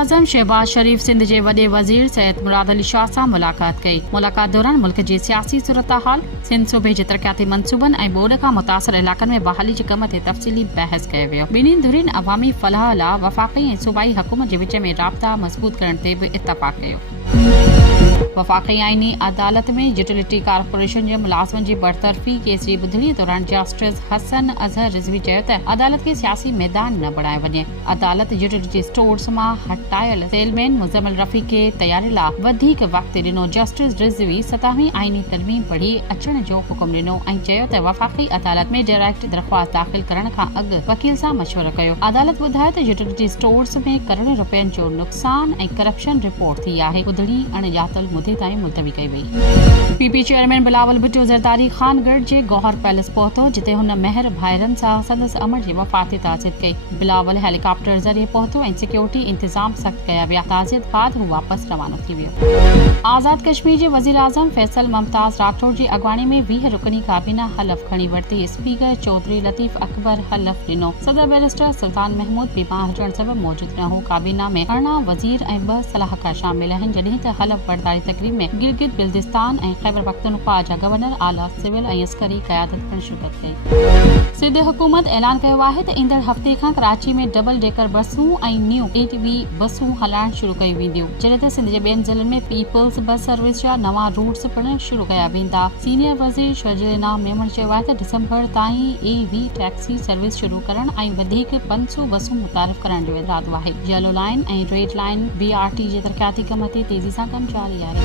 वज़ीर-ए-आज़म शहबाज शरीफ सिंध जे वॾे वज़ीर सैयद मुराद अली शाह सां मुलाक़ात कई। मुलाक़ात दौरान मुल्क जी सियासी सूरत-हाल, सिंध सूबे जे तरक़ियाती मंसूबनि ऐं ॿोॾ खां मुतासिर इलाक़नि में बहाली जे कम ते तफ़सीली बहस कयो वियो। ॿिन्ही धुरियुनि अवामी फलाह लाइ वफ़ाक़ी ऐं सूबाई हुकूमत जे विच में राब्ता मज़बूत करण ते बि इत्तफ़ाक़ कयो। वफ़ाक़ी आईनी अदालत में यूटिलिटी कारपोरेशन जे मुलाज़िमनि जी बरतरफ़ी केस जी ॿुधणीअ दौरान जस्टिस हसन अज़हर रिज़वी चयो त अदालत खे सियासी मैदान न बणायो वञे। अदालत यूटिलिटी स्टोर्स मां हटायल सेलमैन मुज़म्मिल रफ़ी खे तयारी लाइ वधीक वक़्त ॾिनो। जस्टिस रिज़वी 17वीं आईनी तरमीम पढ़ी अचण जो हुकुम ॾिनो ऐं चयो त वफ़ाक़ी अदालत में डायरेक्ट दरख़्वास्त दाख़िल करण खां अॻु वकील सां मशवरो कयो। अदालत ॿुधायो त यूटिलिटी स्टोर्स में करोड़नि रुपयनि जो नुक़सान ऐं करप्शन रिपोर्ट थी आहे। ॿुधणी अणॼातल मुदे ताईं मुलतवी कई वई। पीपी चेयरमैन बिलावल भुट्टो ज़रदारी ख़ानगढ़ जे गौहर पैलेस पहुतो, जिते हुन महर भाइरनि सां संदसि अमर जी वफ़ात ते ताज़ियत कई। बिलावल हेलीकॉप्टर ज़रिए पहुतो ऐं सिक्योरिटी इंतज़ाम सख़्त कया विया। ताज़ियत बाद हू वापसि रवानो थी वियो। आज़ाद कश्मीर जे वज़ीर-ए-आज़म फैसल मुमताज़ राठौड़ जी अॻवानी में 20 रुकनी काबीना हलफ़ खणी वरिती। स्पीकर चौधरी लतीफ़ अकबर हलफ़ ॾिनो। सदर बैरिस्टर सुल्तान महमूद बीमार हुजण सबबि मौजूदु न हो। काबीना में 18 वज़ीर ऐं 2 सलाहकार शामिल आहिनि, जॾहिं त हलफ़ बर्दारी तक़रीब में गिलगित बिल्तिस्तान ऐं ख़ैबर पख्तूनख्वा जा गवर्नर, आला सिविल ऐं अस्करी क़यादत पिणु शिरकत कई। सिंध हुकूमत ऐलान कयो आहे त ईंदड़ हफ़्ते खां कराची में डबल डेकर बसूं ऐं न्यू ATV बसूं हलाइण शुरू कयूं वेंदियूं, जॾहिं त सिंध जे ॿियनि ज़िलनि में पीपल्स बस सर्विस जा नवां रूट्स पिणु शुरू कया वेंदा। सीनियर वज़ीर शर्जील इनाम मेमण चयो आहे त दिसंबर ताईं AV टैक्सी सर्विस शुरू करण ऐं वधीक 500 बसूं मुतारिफ़ करण जो इरादो आहे। येलो लाइन ऐं रेड लाइन BRT जे तरक़ियाती कम ते तेज़ी सां कमु जारी आहे।